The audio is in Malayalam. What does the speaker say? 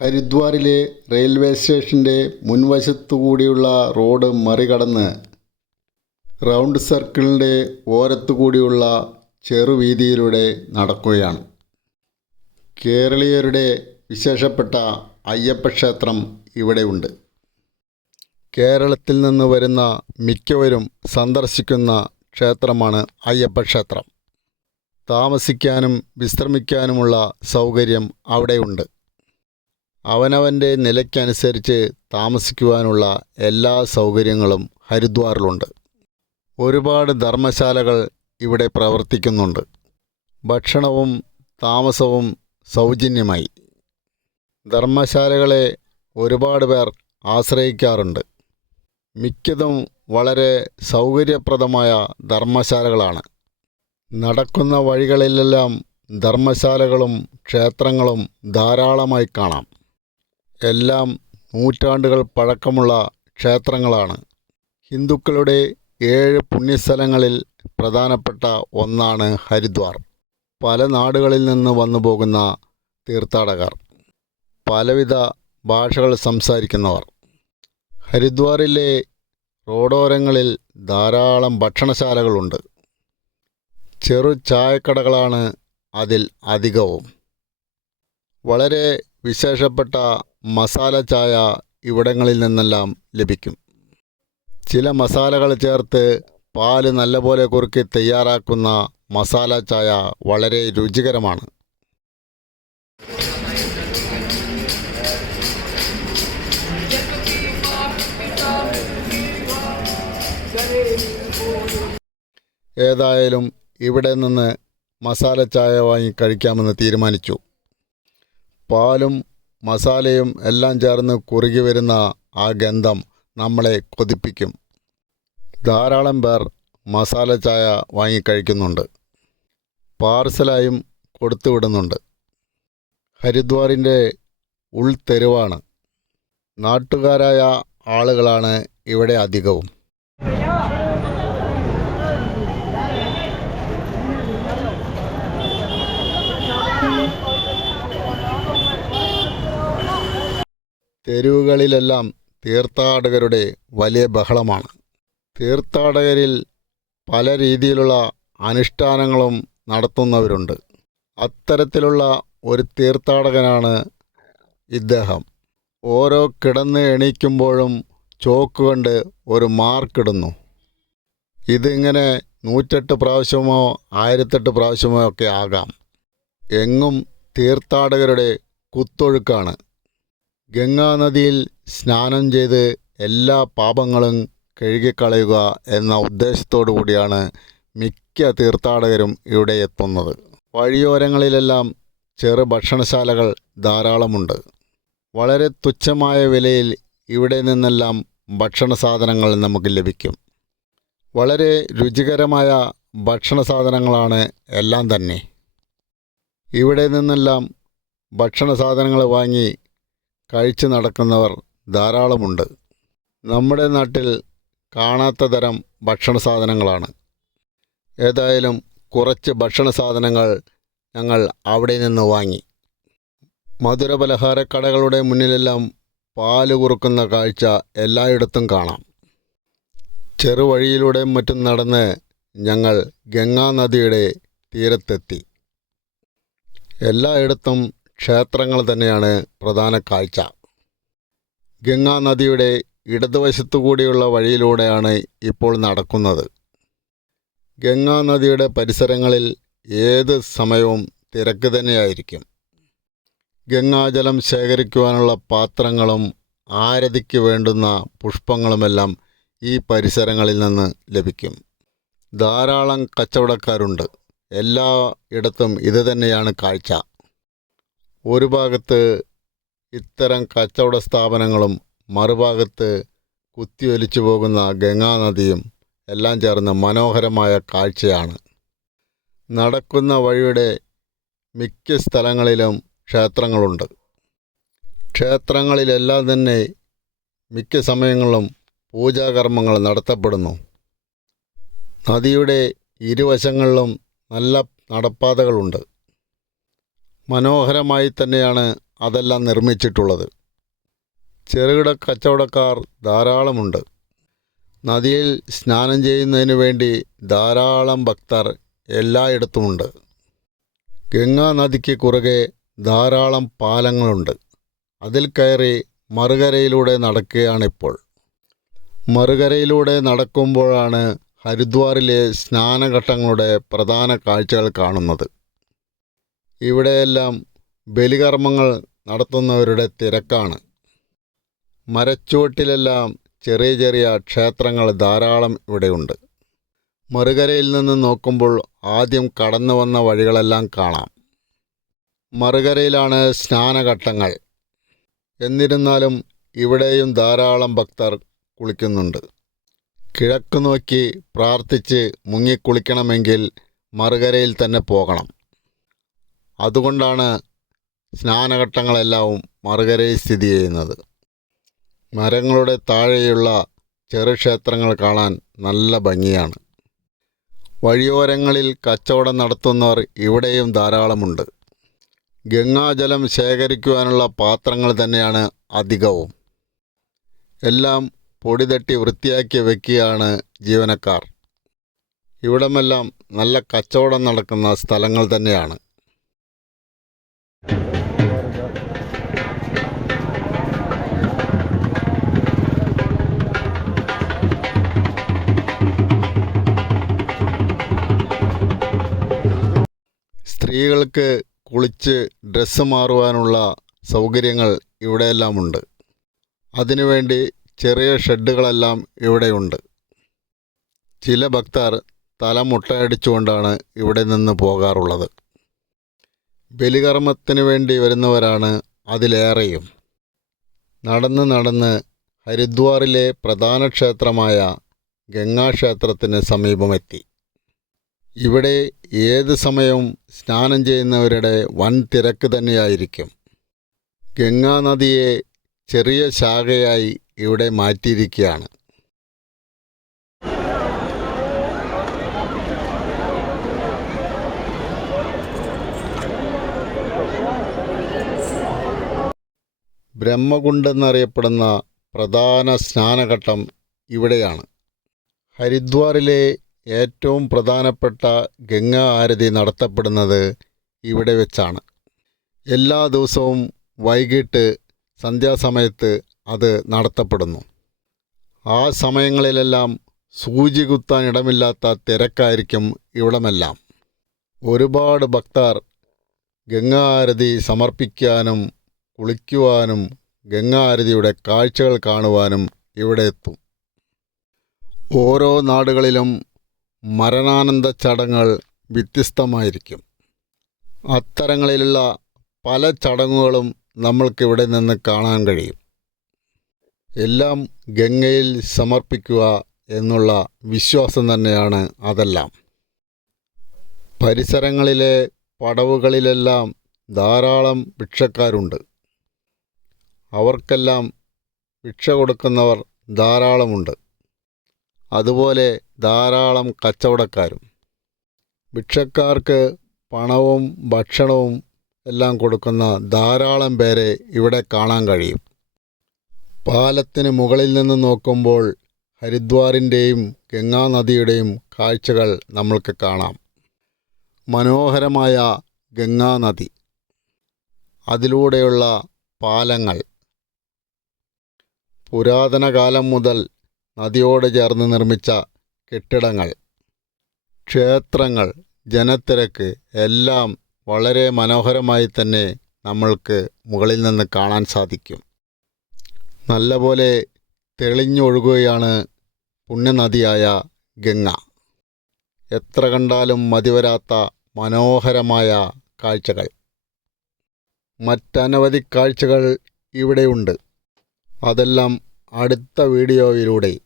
ഹരിദ്വാറിലെ റെയിൽവേ സ്റ്റേഷൻ്റെ മുൻവശത്തുകൂടിയുള്ള റോഡ് മറികടന്ന് റൗണ്ട് സർക്കിളിൻ്റെ ഓരത്തുകൂടിയുള്ള ചെറുവീഥിയിലൂടെ നടക്കുകയാണ്. കേരളീയരുടെ വിശേഷപ്പെട്ട അയ്യപ്പക്ഷേത്രം ഇവിടെയുണ്ട്. കേരളത്തിൽ നിന്ന് വരുന്ന മിക്കവരും സന്ദർശിക്കുന്ന ക്ഷേത്രമാണ് അയ്യപ്പക്ഷേത്രം. താമസിക്കാനും വിശ്രമിക്കാനുമുള്ള സൗകര്യം അവിടെയുണ്ട്. അവനവൻ്റെ നിലയ്ക്കനുസരിച്ച് താമസിക്കുവാനുള്ള എല്ലാ സൗകര്യങ്ങളും ഹരിദ്വാറിലുണ്ട്. ഒരുപാട് ധർമ്മശാലകൾ ഇവിടെ പ്രവർത്തിക്കുന്നുണ്ട്. ഭക്ഷണവും താമസവും സൗജന്യമായി. ധർമ്മശാലകളെ ഒരുപാട് പേർ ആശ്രയിക്കാറുണ്ട്. മിക്കതും വളരെ സൗകര്യപ്രദമായ ധർമ്മശാലകളാണ്. നടക്കുന്ന വഴികളിലെല്ലാം ധർമ്മശാലകളും ക്ഷേത്രങ്ങളും ധാരാളമായി കാണാം. എല്ലാം നൂറ്റാണ്ടുകൾ പഴക്കമുള്ള ക്ഷേത്രങ്ങളാണ്. ഹിന്ദുക്കളുടെ 7 പുണ്യസ്ഥലങ്ങളിൽ പ്രധാനപ്പെട്ട ഒന്നാണ് ഹരിദ്വാർ. പല നാടുകളിൽ നിന്ന് വന്നു പോകുന്ന തീർത്ഥാടകർ, പലവിധ ഭാഷകൾ സംസാരിക്കുന്നവർ. ഹരിദ്വാറിലെ റോഡോരങ്ങളിൽ ധാരാളം ഭക്ഷണശാലകളുണ്ട്. ചെറു ചായക്കടകളാണ് അതിൽ അധികവും. വളരെ വിശേഷപ്പെട്ട മസാല ചായ ഇവിടങ്ങളിൽ നിന്നെല്ലാം ലഭിക്കും. ചില മസാലകൾ ചേർത്ത് പാല് നല്ലപോലെ കുറുക്കി തയ്യാറാക്കുന്ന മസാല ചായ വളരെ രുചികരമാണ്. ഏതായാലും ഇവിടെ നിന്ന് മസാല ചായ വാങ്ങി കഴിക്കാമെന്ന് തീരുമാനിച്ചു. പാലും മസാലയും എല്ലാം ചേർന്ന് കുറുകി വരുന്ന ആ ഗന്ധം നമ്മളെ കൊതിപ്പിക്കും. ധാരാളം പേർ മസാല ചായ വാങ്ങിക്കഴിക്കുന്നുണ്ട്. പാർസലായും കൊടുത്തുവിടുന്നുണ്ട്. ഹരിദ്വാറിൻ്റെ ഉൾത്തെരുവാണ്. നാട്ടുകാരായ ആളുകളാണ് ഇവിടെ അധികവും. തെരുവുകളിലെല്ലാം തീർത്ഥാടകരുടെ വലിയ ബഹളമാണ്. തീർത്ഥാടകരിൽ പല രീതിയിലുള്ള അനുഷ്ഠാനങ്ങളും നടത്തുന്നവരുണ്ട്. അത്തരത്തിലുള്ള ഒരു തീർത്ഥാടകനാണ് ഇദ്ദേഹം. ഓരോ കിടന്ന് എണീക്കുമ്പോഴും ചോക്ക് കൊണ്ട് ഒരു മാർക്കിടുന്നു. ഇതിങ്ങനെ 108 പ്രാവശ്യമോ 1008 പ്രാവശ്യമോ ഒക്കെ ആകാം. എങ്ങും തീർത്ഥാടകരുടെ കുത്തൊഴുക്കാണ്. ഗംഗാനദിയിൽ സ്നാനം ചെയ്ത് എല്ലാ പാപങ്ങളും കഴുകിക്കളയുക എന്ന ഉദ്ദേശത്തോടു കൂടിയാണ് മിക്ക തീർത്ഥാടകരും ഇവിടെ എത്തുന്നത്. വഴിയോരങ്ങളിലെല്ലാം ചെറു ഭക്ഷണശാലകൾ ധാരാളമുണ്ട്. വളരെ തുച്ഛമായ വിലയിൽ ഇവിടെ നിന്നെല്ലാം ഭക്ഷണ സാധനങ്ങൾ നമുക്ക് ലഭിക്കും. വളരെ രുചികരമായ ഭക്ഷണ സാധനങ്ങളാണ് എല്ലാം തന്നെ. ഇവിടെ നിന്നെല്ലാം ഭക്ഷണ സാധനങ്ങൾ വാങ്ങി കഴിച്ച് നടക്കുന്നവർ ധാരാളമുണ്ട്. നമ്മുടെ നാട്ടിൽ കാണാത്ത തരം ഭക്ഷണ സാധനങ്ങളാണ്. ഏതായാലും കുറച്ച് ഭക്ഷണ സാധനങ്ങൾ ഞങ്ങൾ അവിടെ നിന്ന് വാങ്ങി. മധുരപലഹാരക്കടകളുടെ മുന്നിലെല്ലാം പാല് കുറുക്കുന്ന കാഴ്ച എല്ലായിടത്തും കാണാം. ചെറുവഴിയിലൂടെ മറ്റും നടന്ന് ഞങ്ങൾ ഗംഗാനദിയുടെ തീരത്തെത്തി. എല്ലായിടത്തും ക്ഷേത്രങ്ങൾ തന്നെയാണ് പ്രധാന കാഴ്ച. ഗംഗാനദിയുടെ ഇടതുവശത്തു കൂടിയുള്ള വഴിയിലൂടെയാണ് ഇപ്പോൾ നടക്കുന്നത്. ഗംഗാനദിയുടെ പരിസരങ്ങളിൽ ഏത് സമയവും തിരക്ക് തന്നെയായിരിക്കും. ഗംഗാജലം ശേഖരിക്കുവാനുള്ള പാത്രങ്ങളും ആരതിക്ക് വേണ്ടുന്ന പുഷ്പങ്ങളുമെല്ലാം ഈ പരിസരങ്ങളിൽ നിന്ന് ലഭിക്കും. ധാരാളം കച്ചവടക്കാരുണ്ട്. എല്ലായിടത്തും ഇത് തന്നെയാണ് കാഴ്ച. ഒരു ഭാഗത്ത് ഇത്തരം കച്ചവട സ്ഥാപനങ്ങളും മറുഭാഗത്ത് കുത്തിയൊലിച്ചു പോകുന്ന ഗംഗാനദിയും എല്ലാം ചേർന്ന് മനോഹരമായ കാഴ്ചയാണ്. നടക്കുന്ന വഴിയുടെ മിക്ക സ്ഥലങ്ങളിലും ക്ഷേത്രങ്ങളുണ്ട്. ക്ഷേത്രങ്ങളിലെല്ലാം തന്നെ മിക്ക സമയങ്ങളിലും പൂജാകർമ്മങ്ങൾ നടത്തപ്പെടുന്നു. നദിയുടെ ഇരുവശങ്ങളിലും നല്ല നടപ്പാതകളുണ്ട്. മനോഹരമായി തന്നെയാണ് അതെല്ലാം നിർമ്മിച്ചിട്ടുള്ളത്. ചെറുകിട കച്ചവടക്കാർ ധാരാളമുണ്ട്. നദിയിൽ സ്നാനം ചെയ്യുന്നതിന് വേണ്ടി ധാരാളം ഭക്തർ എല്ലായിടത്തുമുണ്ട്. ഗംഗാ നദിക്ക് കുറുകെ ധാരാളം പാലങ്ങളുണ്ട്. അതിൽ കയറി മറുകരയിലൂടെ നടക്കുകയാണിപ്പോൾ. മറുകരയിലൂടെ നടക്കുമ്പോഴാണ് ഹരിദ്വാറിലെ സ്നാനഘട്ടങ്ങളുടെ പ്രധാന കാഴ്ചകൾ കാണുന്നത്. ഇവിടെയെല്ലാം ബലികർമ്മങ്ങൾ നടത്തുന്നവരുടെ തിരക്കാണ്. മരച്ചുവട്ടിലെല്ലാം ചെറിയ ചെറിയ ക്ഷേത്രങ്ങൾ ധാരാളം ഇവിടെയുണ്ട്. മറുകരയിൽ നിന്ന് നോക്കുമ്പോൾ ആദ്യം കടന്നു വന്ന വഴികളെല്ലാം കാണാം. മറുകരയിലാണ് സ്നാനഘട്ടങ്ങൾ. എന്നിരുന്നാലും ഇവിടെയും ധാരാളം ഭക്തർ കുളിക്കുന്നുണ്ട്. കിഴക്ക് നോക്കി പ്രാർത്ഥിച്ച് മുങ്ങിക്കുളിക്കണമെങ്കിൽ മറുകരയിൽ തന്നെ പോകണം. അതുകൊണ്ടാണ് സ്നാനഘട്ടങ്ങളെല്ലാം മറുകരയിൽ സ്ഥിതി ചെയ്യുന്നത്. മരങ്ങളുടെ താഴെയുള്ള ചെറുക്ഷേത്രങ്ങൾ കാണാൻ നല്ല ഭംഗിയാണ്. വഴിയോരങ്ങളിൽ കച്ചവടം നടത്തുന്നവർ ഇവിടെയും ധാരാളമുണ്ട്. ഗംഗാജലം ശേഖരിക്കുവാനുള്ള പാത്രങ്ങൾ തന്നെയാണ് അധികവും. എല്ലാം പൊടി തട്ടി വൃത്തിയാക്കി വയ്ക്കുകയാണ് ജീവനക്കാർ. ഇവിടമെല്ലാം നല്ല കച്ചവടം നടക്കുന്ന സ്ഥലങ്ങൾ തന്നെയാണ്. സ്ത്രീകൾക്ക് കുളിച്ച് ഡ്രസ്സ് മാറുവാനുള്ള സൗകര്യങ്ങൾ ഇവിടെയെല്ലാമുണ്ട്. അതിനുവേണ്ടി ചെറിയ ഷെഡുകളെല്ലാം ഇവിടെയുണ്ട്. ചില ഭക്തർ തല മുട്ടയടിച്ചുകൊണ്ടാണ് ഇവിടെ നിന്ന് പോകാറുള്ളത്. ബലികർമ്മത്തിന് വേണ്ടി വരുന്നവരാണ് അതിലേറെയും. നടന്ന് ഹരിദ്വാറിലെ പ്രധാന ക്ഷേത്രമായ ഗംഗാക്ഷേത്രത്തിന് സമീപമെത്തി. ഇവിടെ ഏത് സമയവും സ്നാനം ചെയ്യുന്നവരുടെ വൻ തിരക്ക് തന്നെയായിരിക്കും. ഗംഗാനദിയെ ചെറിയ ശാഖയായി ഇവിടെ മാറ്റിയിരിക്കുകയാണ്. ബ്രഹ്മകുണ്ടെന്നറിയപ്പെടുന്ന പ്രധാന സ്നാനഘട്ടം ഇവിടെയാണ്. ഹരിദ്വാറിലെ ഏറ്റവും പ്രധാനപ്പെട്ട ഗംഗാ ആരതി നടത്തപ്പെടുന്നത് ഇവിടെ വെച്ചാണ്. എല്ലാ ദിവസവും വൈകിട്ട് സന്ധ്യാസമയത്ത് അത് നടത്തപ്പെടുന്നു. ആ സമയങ്ങളിലെല്ലാം സൂചി കുത്താൻ ഇടമില്ലാത്ത തിരക്കായിരിക്കും ഇവിടമെല്ലാം. ഒരുപാട് ഭക്തർ ഗംഗാ ആരതി സമർപ്പിക്കാനും കുളിക്കുവാനും ഗംഗാ ആരതിയുടെ കാഴ്ചകൾ കാണുവാനും ഇവിടെ എത്തും. ഓരോ നാടുകളിലും മരണാനന്തര ചടങ്ങുകൾ വ്യത്യസ്തമായിരിക്കും. അത്തരങ്ങളിലുള്ള പല ചടങ്ങുകളും നമ്മൾക്കിവിടെ നിന്ന് കാണാൻ കഴിയും. എല്ലാം ഗംഗയിൽ സമർപ്പിക്കുക എന്നുള്ള വിശ്വാസം തന്നെയാണ് അതെല്ലാം. പരിസരങ്ങളിലെ പടവുകളിലെല്ലാം ധാരാളം ഭിക്ഷക്കാരുണ്ട്. അവർക്കെല്ലാം ഭിക്ഷ കൊടുക്കുന്നവർ ധാരാളമുണ്ട്. അതുപോലെ ധാരാളം കച്ചവടക്കാരും. ഭിക്ഷക്കാർക്ക് പണവും ഭക്ഷണവും എല്ലാം കൊടുക്കുന്ന ധാരാളം പേരെ ഇവിടെ കാണാൻ കഴിയും. പാലത്തിന് മുകളിൽ നിന്ന് നോക്കുമ്പോൾ ഹരിദ്വാറിൻ്റെയും ഗംഗാനദിയുടെയും കാഴ്ചകൾ നമ്മൾക്ക് കാണാം. മനോഹരമായ ഗംഗാനദി, അതിലൂടെയുള്ള പാലങ്ങൾ, പുരാതന കാലം മുതൽ നദിയോട് ചേർന്ന് നിർമ്മിച്ച കെട്ടിടങ്ങൾ, ക്ഷേത്രങ്ങൾ, ജനത്തിരക്ക് എല്ലാം വളരെ മനോഹരമായി തന്നെ നമ്മൾക്ക് മുകളിൽ നിന്ന് കാണാൻ സാധിക്കും. നല്ലപോലെ തെളിഞ്ഞൊഴുകുകയാണ് പുണ്യനദിയായ ഗംഗ. എത്ര കണ്ടാലും മതിവരാത്ത മനോഹരമായ കാഴ്ചകൾ. മറ്റനവധി കാഴ്ചകൾ ഇവിടെയുണ്ട്. അതെല്ലാം അടുത്ത വീഡിയോയിലൂടെ